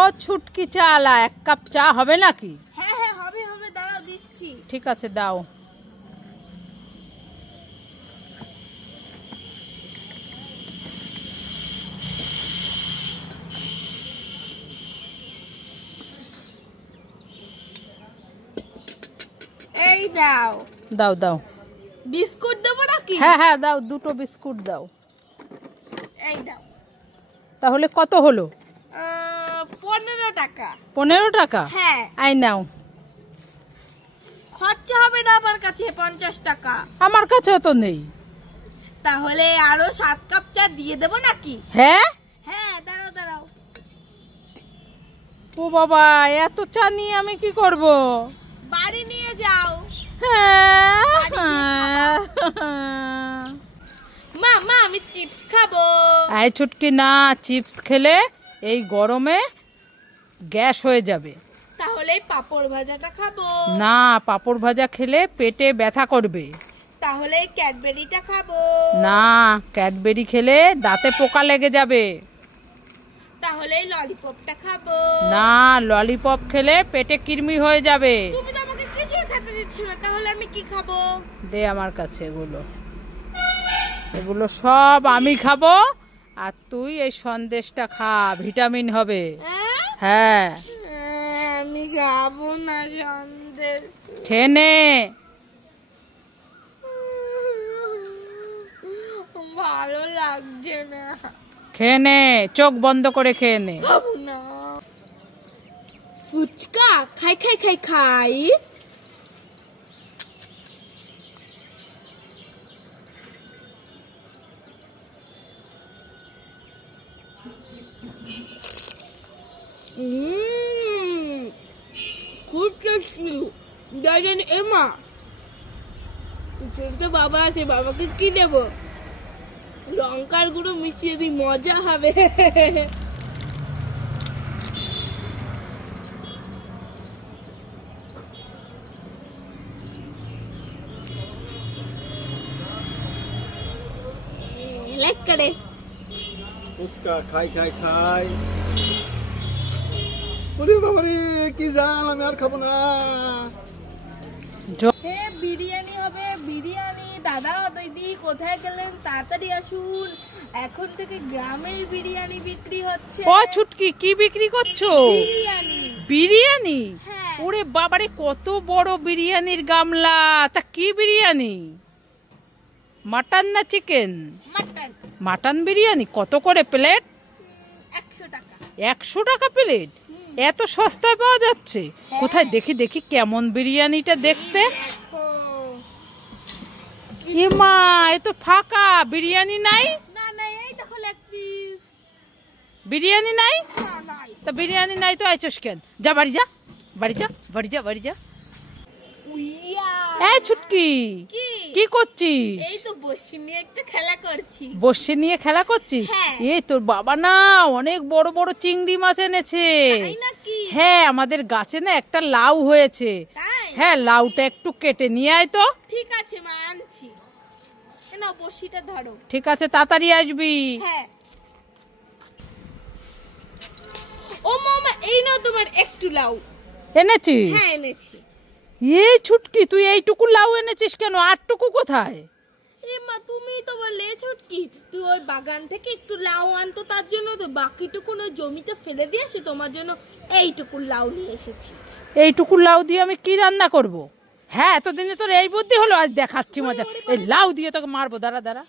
ও ছুটকি চালা, এক কাপ চা হবে নাকি? হ্যাঁ হ্যাঁ হবে হবে, দাঁড়াও দিচ্ছি। ঠিক আছে দাও। এই দাও। দাও দাও। বিস্কুট দেবো নাকি? হ্যাঁ হ্যাঁ দাও, দুটো বিস্কুট দাও। এই দাও। তাহলে কত হলো? 15 টাকা। 15 টাকা? হ্যাঁ। আই নাও। খরচা হবে না আমার কাছে 50 টাকা। আমার কাছেও তো নেই। তাহলে আরো 7 কাপ চা দিয়ে দেবো নাকি? হ্যাঁ হ্যাঁ দাঁড়াও দাঁড়াও। ও বাবা, এত চা নিয়ে আমি কি করব? বাড়ি নিয়ে যাও। মা মা আমি চিপস খাবো। আয় ছুটকি, না চিপস খেলে এই গরমে গ্যাস হয়ে যাবে। তাহলে পাপড় ভাজাটা খাবো। না, পাপড় ভাজা খেলে পেটে ব্যথা করবে। তাহলে ক্যাডবেরিটা খাবো। না, ক্যাডবেরি খেলে দাঁতে পোকা লেগে যাবে। তাহলে ললিপপটা খাবো। না, ললিপপ খেলে পেটে কৃমি হয়ে যাবে। তুমি তো আমাকে কিছুই খেতে দিচ্ছ না, তাহলে আমি কি খাবো? দে আমার কাছে এগুলো। এগুলো সব আমি খাবো, আর তুই এই সন্দেশটা খা, ভিটামিন হবে। হ্যাঁ আমি খাবো না সন্দেশ। খেয়ে নে। ভালো লাগছে না। খেয়ে নে, চোখ বন্ধ করে খেয়ে নে। খাবো না। ফুচকা খাই খাই খাই খাই। খুব টেস্টি। জানেন এমা, তো বাবা আছে, বাবাকে কি দেবো? লঙ্কার গুঁড়ো মিশিয়ে দিই, মজা হবে। লাইক করে ফুচকা খাই খাই খাই। ওরে বাবা রে, কি জাল, আমি আর খাবো না। বিরিয়ানি হবে, বিরিয়ানি। দাদা দিদি কোথায় গেলেন? তাড়াতাড়ি আসুন, এখন থেকে গ্রামের বিরিয়ানি বিক্রি হচ্ছে। ও ছুটকি, কি বিক্রি করছো? বিরিয়ানি। বিরিয়ানি? হ্যাঁ। ওরে বাবারে, কত বড় বিরিয়ানির গামলা! তা কি বিরিয়ানি? মাটন না চিকেন? মাটন। মাটন বিরিয়ানি কত করে প্লেট? 100 টাকা। 100 টাকা প্লেট? এত সস্তায় পাওয়া যাচ্ছে? কোথায় দেখি দেখি কেমন বিরিয়ানিটা দেখতে। এ মা, এ তো ফাঁকা, বিরিয়ানি নাই। না না, এই দেখো লেগ পিস। বিরিয়ানি নাই? না নাই। তা বিরিয়ানি নাই তো আইছস কেন? যা বাড়ি যা, বাড়ি যা, বাড়ি যা, বাড়ি যা। উইয়া। এই ছুটকি, কি করছিস? এই তো বসি নিয়ে একটা খেলা করছি। বসে নিয়ে খেলা করছিস? হ্যাঁ। এই তোর বাবা না অনেক বড় বড় চিংড়ি মাছ এনেছে। তাই নাকি? হ্যাঁ, আমাদের গাছে না একটা লাউ হয়েছে। তাই? হ্যাঁ, লাউটা একটু কেটে নিয়ে আয় তো। ঠিক আছে মা, আনছি। না, বসিটা ধরো। ঠিক আছে, তাড়াতাড়ি আসবি। হ্যাঁ। ও মামা, এই নাও তোমার একটু লাউ। এনেছিস? হ্যাঁ এনেছি। এই ছুটকি, তুই এইটুকু লাউ এনেছিস কেন? আরটুকু কোথায়? এ মা, তুমি তো বললে ছুটকি তুই ওই বাগান থেকে একটু লাউ আনতো, তার জন্য তো বাকিটুকু ওই জমিতে ফেলে দিয়েছি, তোমার জন্য এইটুকু লাউ নিয়ে এসেছি। এইটুকু লাউ দিয়ে আমি কি রান্না করব? হ্যাঁ, এতদিনে তোর এই বুদ্ধি হলো, আজ দেখাচ্ছি মজা। এই লাউ দিয়ে তোকে মারবো, দাঁড়া দাঁড়া।